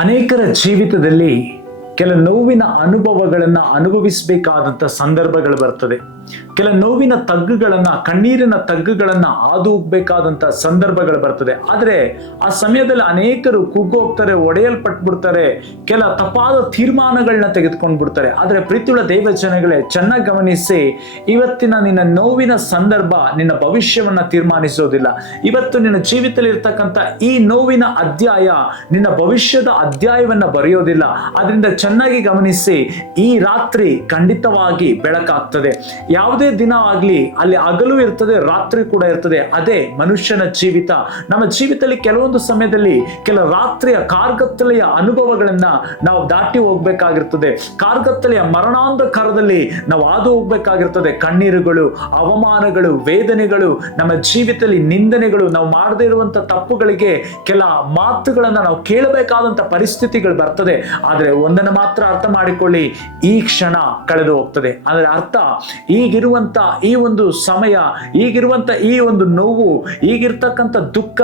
ಅನೇಕರ ಜೀವಿತದಲ್ಲಿ ಕೆಲ ನೋವಿನ ಅನುಭವಗಳನ್ನು ಅನುಭವಿಸಬೇಕಾದಂಥ ಸಂದರ್ಭಗಳು ಬರ್ತದೆ. ಕೆಲ ನೋವಿನ ತಗ್ಗುಗಳನ್ನ, ಕಣ್ಣೀರಿನ ತಗ್ಗುಗಳನ್ನ ಹಾದು ಹೋಗ್ಬೇಕಾದಂಥ ಸಂದರ್ಭಗಳು ಬರ್ತದೆ. ಆದರೆ ಆ ಸಮಯದಲ್ಲಿ ಅನೇಕರು ಕುಗ್ಗೋಗ್ತಾರೆ, ಒಡೆಯಲ್ಪಟ್ಬಿಡ್ತಾರೆ, ಕೆಲ ತಪ್ಪಾದ ತೀರ್ಮಾನಗಳನ್ನ ತೆಗೆದುಕೊಂಡು ಬಿಡ್ತಾರೆ. ಆದರೆ ಪ್ರೀತಿಯುಳ್ಳ ದೈವ ಜನಗಳೇ, ಚೆನ್ನಾಗಿ ಗಮನಿಸಿ, ಇವತ್ತಿನ ನಿನ್ನ ನೋವಿನ ಸಂದರ್ಭ ನಿನ್ನ ಭವಿಷ್ಯವನ್ನ ತೀರ್ಮಾನಿಸೋದಿಲ್ಲ. ಇವತ್ತು ನಿನ್ನ ಜೀವಿತದಲ್ಲಿ ಇರ್ತಕ್ಕಂಥ ಈ ನೋವಿನ ಅಧ್ಯಾಯ ನಿನ್ನ ಭವಿಷ್ಯದ ಅಧ್ಯಾಯವನ್ನ ಬರೆಯೋದಿಲ್ಲ. ಅದರಿಂದ ಚೆನ್ನಾಗಿ ಗಮನಿಸಿ, ಈ ರಾತ್ರಿ ಖಂಡಿತವಾಗಿ ಬೆಳಕಾಗ್ತದೆ. ಯಾವುದೇ ದಿನ ಆಗ್ಲಿ ಅಲ್ಲಿ ಹಗಲು ಇರ್ತದೆ, ರಾತ್ರಿ ಕೂಡ ಇರ್ತದೆ. ಅದೇ ಮನುಷ್ಯನ ಜೀವಿತ. ನಮ್ಮ ಜೀವಿತದಲ್ಲಿ ಕೆಲವೊಂದು ಸಮಯದಲ್ಲಿ ಕೆಲ ರಾತ್ರಿಯ ಕಾರ್ಗತ್ತಲೆಯ ಅನುಭವಗಳನ್ನ ನಾವು ದಾಟಿ ಹೋಗ್ಬೇಕಾಗಿರ್ತದೆ. ಕಾರ್ಗತ್ತಲೆಯ ಮರಣಾಂಧಕಾರದಲ್ಲಿ ನಾವು ಹಾದು ಹೋಗ್ಬೇಕಾಗಿರ್ತದೆ. ಕಣ್ಣೀರುಗಳು, ಅವಮಾನಗಳು, ವೇದನೆಗಳು, ನಮ್ಮ ಜೀವಿತದಲ್ಲಿ ನಿಂದನೆಗಳು, ನಾವು ಮಾಡದೇ ಇರುವಂತ ತಪ್ಪುಗಳಿಗೆ ಕೆಲ ಮಾತುಗಳನ್ನ ನಾವು ಕೇಳಬೇಕಾದಂತ ಪರಿಸ್ಥಿತಿಗಳು ಬರ್ತದೆ. ಆದ್ರೆ ಒಂದನ್ನು ಮಾತ್ರ ಅರ್ಥ ಮಾಡಿಕೊಳ್ಳಿ, ಈ ಕ್ಷಣ ಕಳೆದು ಹೋಗ್ತದೆ. ಅದರ ಅರ್ಥ, ಈಗಿರುವಂತ ಈ ಒಂದು ಸಮಯ, ಈಗಿರುವಂತ ಈ ಒಂದು ನೋವು, ಈಗಿರ್ತಕ್ಕಂಥ ದುಃಖ,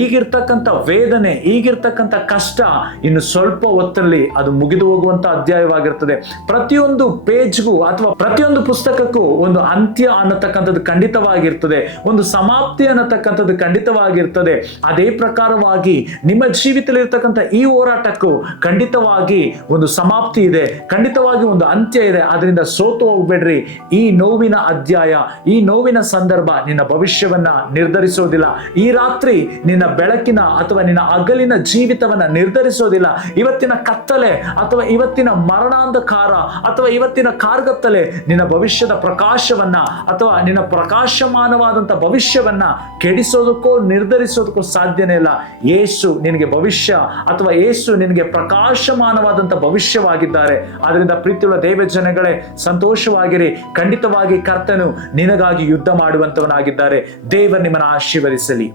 ಈಗಿರ್ತಕ್ಕಂಥ ವೇದನೆ, ಈಗಿರ್ತಕ್ಕಂಥ ಕಷ್ಟ ಇನ್ನು ಸ್ವಲ್ಪ ಹೊತ್ತಲ್ಲಿ ಅದು ಮುಗಿದು ಹೋಗುವಂತ ಅಧ್ಯಾಯವಾಗಿರ್ತದೆ. ಪ್ರತಿಯೊಂದು ಪೇಜ್ಗೂ ಅಥವಾ ಪ್ರತಿಯೊಂದು ಪುಸ್ತಕಕ್ಕೂ ಒಂದು ಅಂತ್ಯ ಅನ್ನತಕ್ಕಂಥದ್ದು ಖಂಡಿತವಾಗಿರ್ತದೆ, ಒಂದು ಸಮಾಪ್ತಿ ಅನ್ನತಕ್ಕಂಥದ್ದು ಖಂಡಿತವಾಗಿರ್ತದೆ. ಅದೇ ಪ್ರಕಾರವಾಗಿ ನಿಮ್ಮ ಜೀವಿತದಲ್ಲಿ ಇರ್ತಕ್ಕಂಥ ಈ ಹೋರಾಟಕ್ಕೂ ಖಂಡಿತವಾಗಿ ಒಂದು ಸಮಾಪ್ತಿ ಇದೆ, ಖಂಡಿತವಾಗಿ ಒಂದು ಅಂತ್ಯ ಇದೆ. ಅದರಿಂದ ಸೋತು ಹೋಗ್ಬೇಡ್ರಿ. ಈ ನೋವಿನ ಅಧ್ಯಾಯ, ಈ ನೋವಿನ ಸಂದರ್ಭ ನಿನ್ನ ಭವಿಷ್ಯವನ್ನ ನಿರ್ಧರಿಸೋದಿಲ್ಲ. ಈ ರಾತ್ರಿ ನಿನ್ನ ಬೆಳಕಿನ ಅಥವಾ ನಿನ್ನ ಹಗಲಿನ ಜೀವಿತವನ್ನ ನಿರ್ಧರಿಸೋದಿಲ್ಲ. ಇವತ್ತಿನ ಕತ್ತಲೆ ಅಥವಾ ಇವತ್ತಿನ ಮರಣಾಂಧಕಾರ ಅಥವಾ ಇವತ್ತಿನ ಕಾರ್ಗತ್ತಲೆ ನಿನ್ನ ಭವಿಷ್ಯದ ಪ್ರಕಾಶವನ್ನ ಅಥವಾ ನಿನ್ನ ಪ್ರಕಾಶಮಾನವಾದಂತ ಭವಿಷ್ಯವನ್ನ ಕೆಡಿಸೋದಕ್ಕೋ ನಿರ್ಧರಿಸೋದಕ್ಕೋ ಸಾಧ್ಯನೇ ಇಲ್ಲ. ಯೇಸು ನಿನಗೆ ಭವಿಷ್ಯ ಅಥವಾ ಯೇಸು ನಿನಗೆ ಪ್ರಕಾಶಮಾನವಾದಂತ ಭವಿಷ್ಯವಾಗಿದ್ದಾರೆ. ಅದರಿಂದ ಪ್ರೀತಿಯುಳ್ಳ ದೈವ ಜನಗಳೇ, ಸಂತೋಷವಾಗಿರಿ. ಖಂಡಿತವಾಗಿ ಕರ್ತನು ನಿನಗಾಗಿ ಯುದ್ಧ ಮಾಡುವಂತವನಾಗಿದ್ದಾರೆ. ದೇವರು ನಿಮ್ಮನ್ನು ಆಶೀರ್ವದಿಸಲಿ.